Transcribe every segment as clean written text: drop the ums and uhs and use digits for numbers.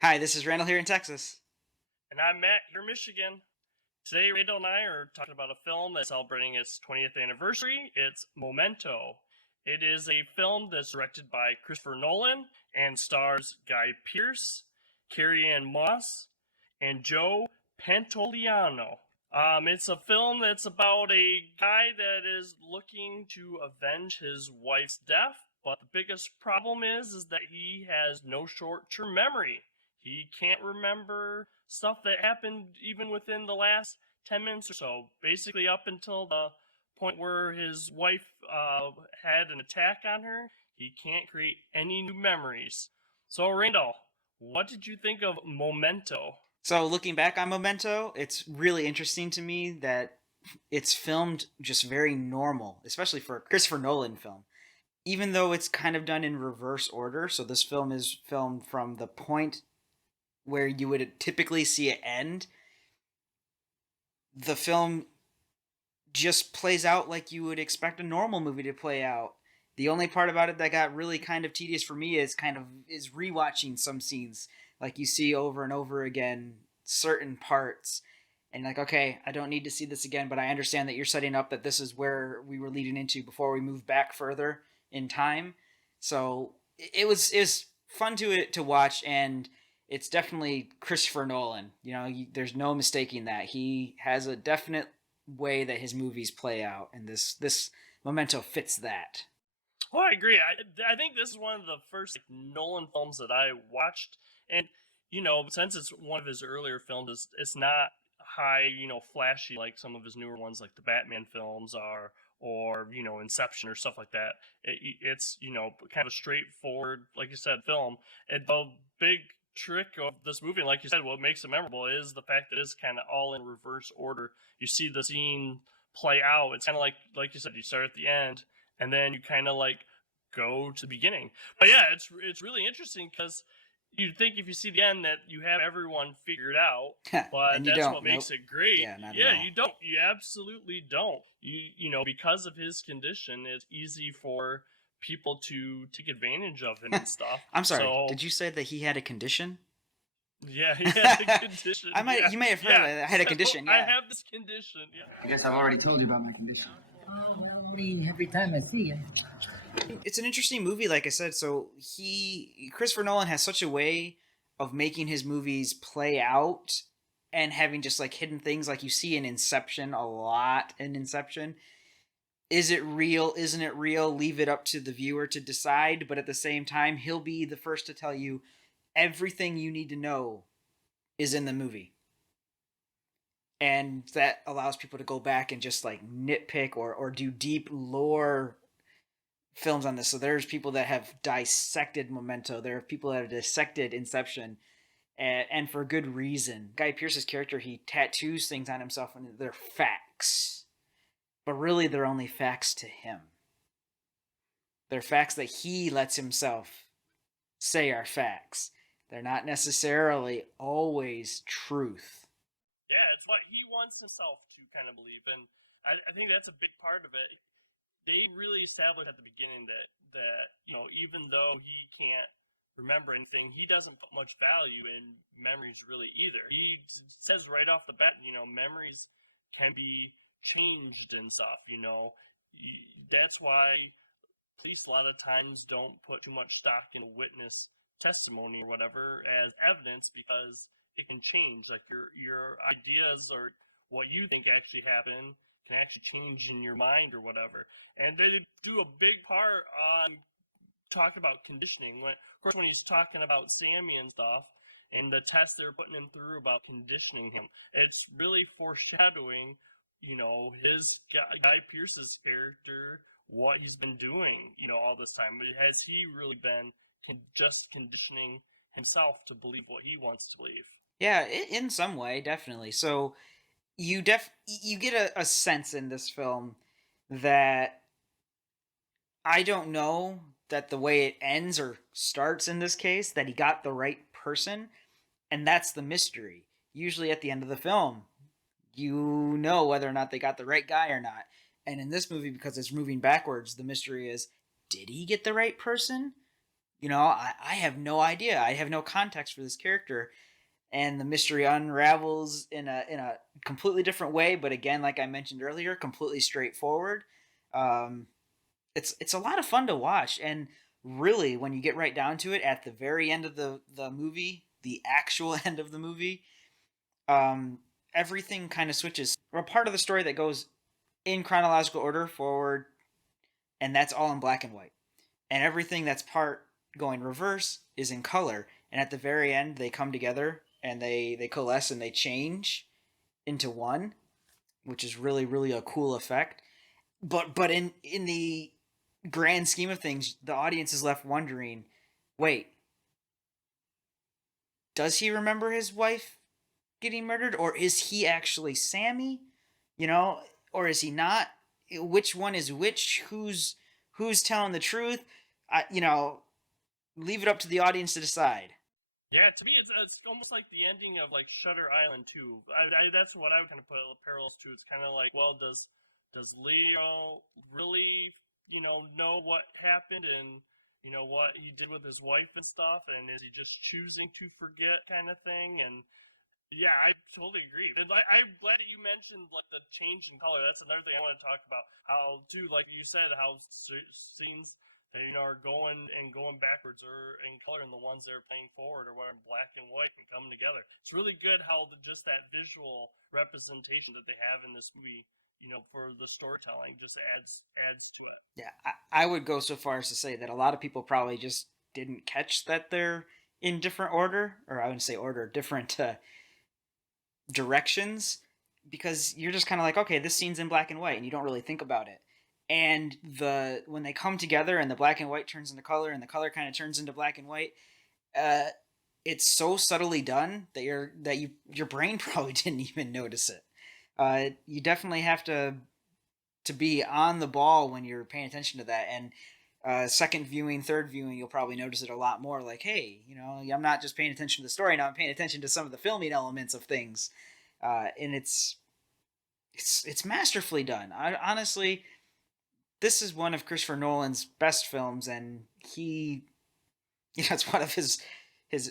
Hi, this is Randall here in Texas. And I'm Matt here in Michigan. Today, Randall and I are talking about a film that's celebrating its 20th anniversary. It's Memento. It is a film that's directed by Christopher Nolan and stars Guy Pearce, Carrie-Anne Moss, and Joe Pantoliano. It's a film that's about a guy that is looking to avenge his wife's death, but the biggest problem is that he has no short-term memory. He can't remember stuff that happened even within the last 10 minutes or so. Basically, up until the point where his wife had an attack on her, he can't create any new memories. So, Randall, what did you think of Memento? So, looking back on Memento, it's really interesting to me that it's filmed just very normal, especially for a Christopher Nolan film. Even though it's kind of done in reverse order, so this film is filmed from the point where you would typically see it end, the film just plays out like you would expect a normal movie to play out. The only part about it that got really kind of tedious for me is rewatching some scenes, like you see over and over again certain parts, and like, okay, I don't need to see this again, but I understand that you're setting up that this is where we were leading into before we move back further in time. So it was fun to watch, and it's definitely Christopher Nolan. There's no mistaking that he has a definite way that his movies play out, and this Memento fits that. Well, I agree. I think this is one of the first Nolan films that I watched, and since it's one of his earlier films, it's not high, flashy like some of his newer ones, like the Batman films are, or Inception or stuff like that. It's kind of a straightforward, like you said, film. And the big trick of this movie, and like you said, what makes it memorable is the fact that it's kind of all in reverse order. You see the scene play out. It's kind of like you said, you start at the end and then you kind of like go to the beginning. But yeah, it's really interesting because you'd think if you see the end that you have everyone figured out, but And you that's don't. what makes Nope. it great. Yeah, not at Yeah, all. you don't. You absolutely don't. Because of his condition, it's easy for people to take advantage of him and stuff. I'm sorry. So Did you say that he had a condition? yeah, he had a condition. I might. Yeah, You may have heard yeah. that I had a So condition. I Yeah. have this condition. Yeah. I guess I've already told you about my condition. Oh, well, every time I see you. It's an interesting movie, like I said. So Christopher Nolan has such a way of making his movies play out and having just like hidden things, like you see in Inception a lot. In Inception, is it real? Isn't it real? Leave it up to the viewer to decide. But at the same time, he'll be the first to tell you everything you need to know is in the movie, and that allows people to go back and just like nitpick or do deep lore films on this. So there's people that have dissected Memento. There are people that have dissected Inception, and for good reason. Guy Pearce's character, he tattoos things on himself, and they're facts, but really they're only facts to him. They're facts that he lets himself say are facts. They're not necessarily always truth. Yeah, it's what he wants himself to kind of believe, and I think that's a big part of it. They really established at the beginning that even though he can't remember anything, he doesn't put much value in memories really either. He says right off the bat, memories can be changed and stuff. That's why police a lot of times don't put too much stock in witness testimony or whatever as evidence because it can change. Like your ideas or what you think actually happened can actually change in your mind or whatever. And they do a big part on talking about conditioning. Of course, when he's talking about Sammy and stuff, and the test they're putting him through about conditioning him, it's really foreshadowing, his Guy Pearce's character, what he's been doing, all this time. Has he really been just conditioning himself to believe what he wants to believe? Yeah, in some way, definitely. So you get a sense in this film that I don't know that the way it ends or starts in this case that he got the right person, and that's the mystery. Usually at the end of the film, you know whether or not they got the right guy or not. And in this movie, because it's moving backwards, the mystery is, did he get the right person? I have no idea. I have no context for this character, and the mystery unravels in a completely different way. But again, like I mentioned earlier, completely straightforward. Um, it's a lot of fun to watch, and really, when you get right down to it, at the very end of the movie, the actual end of the movie, um, everything kind of switches. We're a part of the story that goes in chronological order forward, and that's all in black and white. And everything that's part going reverse is in color. And at the very end, they come together and they coalesce and they change into one, which is really really a cool effect. But in the grand scheme of things, the audience is left wondering, wait, does he remember his wife getting murdered, or is he actually Sammy? You know, or is he not? Which one is which? Who's telling the truth? Leave it up to the audience to decide. Yeah, to me, it's almost like the ending of like Shutter Island 2. That's what I would kind of put parallels to. It's kind of like, well, does Leo really know what happened and what he did with his wife and stuff, and is he just choosing to forget kind of thing? And yeah, I totally agree. And I'm glad that you mentioned like the change in color. That's another thing I want to talk about. How too, like you said, how scenes that are going backwards or in color, and the ones that are playing forward or what are in black and white and coming together. It's really good how just that visual representation that they have in this movie, for the storytelling, just adds to it. Yeah, I would go so far as to say that a lot of people probably just didn't catch that they're in different order, or I wouldn't say order, different directions, because you're just kind of like, okay, this scene's in black and white, and you don't really think about it. And when they come together, and the black and white turns into color, and the color kind of turns into black and white, uh, it's so subtly done that your brain probably didn't even notice it. You definitely have to be on the ball when you're paying attention to that. And second viewing, third viewing, you'll probably notice it a lot more. Like, hey, I'm not just paying attention to the story now; I'm paying attention to some of the filming elements of things, and it's masterfully done. Honestly, this is one of Christopher Nolan's best films, and it's one of his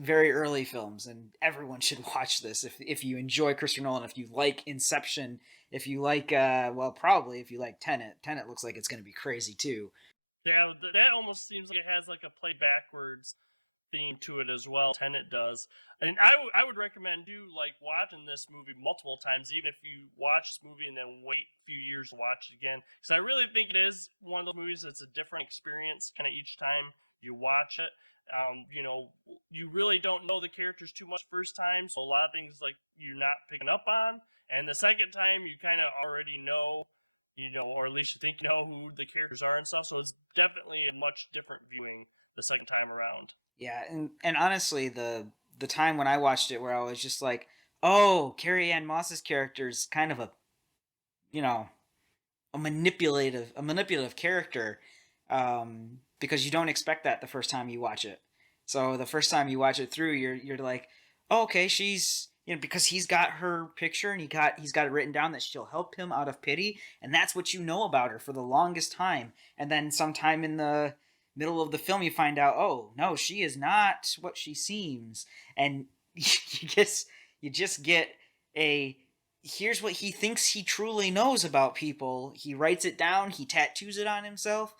very early films, and everyone should watch this if you enjoy Christopher Nolan, if you like Inception, if you like probably if you like Tenant. Tenant looks like it's going to be crazy too. Yeah, that almost seems like it has like a play backwards theme to it as well. Tenet does. And I would recommend you like watching this movie multiple times, even if you watch this movie and then wait a few years to watch it again. Because I really think it is one of the movies that's a different experience kind of each time you watch it. You really don't know the characters too much first time, so a lot of things like you're not picking up on. And the second time, you kind of already know, or at least you think you know who the characters are and stuff. So it's definitely a much different viewing the second time around. Yeah, and honestly, the time when I watched it, where I was just like, oh, Carrie Ann Moss's character is kind of you know a manipulative character, because you don't expect that the first time you watch it. So the first time you watch it through, you're like, oh, okay, she's because he's got her picture, and he's got it written down that she'll help him out of pity, and that's what you know about her for the longest time. And then sometime in the middle of the film, you find out, oh no, she is not what she seems, and you just get a here's what he thinks he truly knows about people. He writes it down, he tattoos it on himself,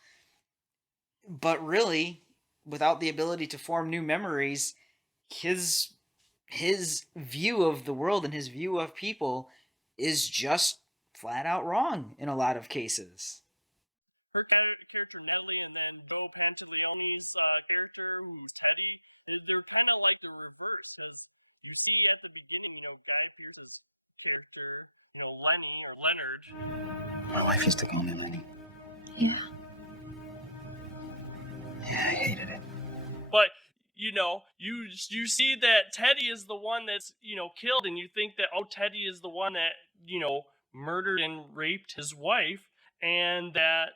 but really, without the ability to form new memories, his his view of the world and his view of people is just flat out wrong in a lot of cases. Her character Natalie, and then Joe Pantaleone's character, who's Teddy, they're kind of like the reverse. Because you see at the beginning, Guy Pearce's character, Lenny or Leonard. My wife used to call me Lenny. Yeah. Yeah, I hated it. But you see that Teddy is the one that's killed, and you think that Teddy is the one that murdered and raped his wife, and that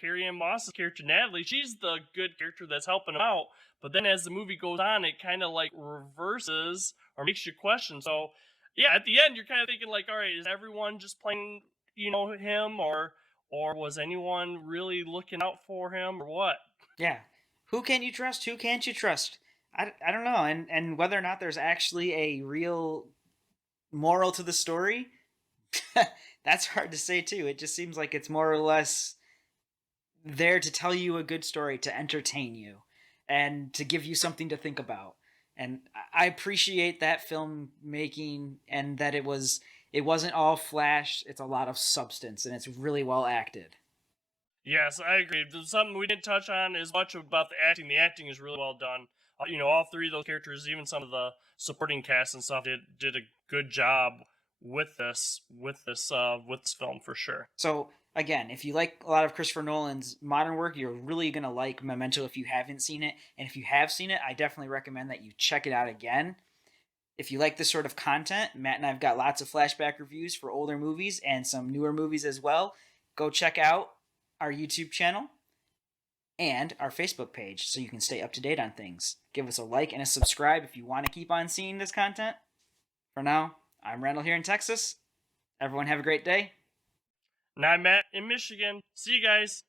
Carrie Ann Moss's character Natalie, she's the good character that's helping him out. But then as the movie goes on, it kind of like reverses or makes you question. So yeah, at the end you're kind of thinking like, all right, is everyone just playing him, or was anyone really looking out for him, or what? Yeah. Who can you trust? Who can't you trust? I don't know. And whether or not there's actually a real moral to the story, that's hard to say too. It just seems like it's more or less there to tell you a good story, to entertain you, and to give you something to think about. And I appreciate that filmmaking, and that it wasn't all flash. It's a lot of substance, and it's really well acted. Yes, I agree. There's something we didn't touch on as much about the acting. The acting is really well done. All three of those characters, even some of the supporting cast and stuff, did a good job with this film for sure. So again, if you like a lot of Christopher Nolan's modern work, you're really gonna like Memento if you haven't seen it. And if you have seen it, I definitely recommend that you check it out again. If you like this sort of content, Matt and I've got lots of flashback reviews for older movies and some newer movies as well. Go check out our YouTube channel and our Facebook page so you can stay up to date on things. Give us a like and a subscribe if you want to keep on seeing this content. For now, I'm Randall here in Texas. Everyone have a great day. And I'm Matt in Michigan. See you guys.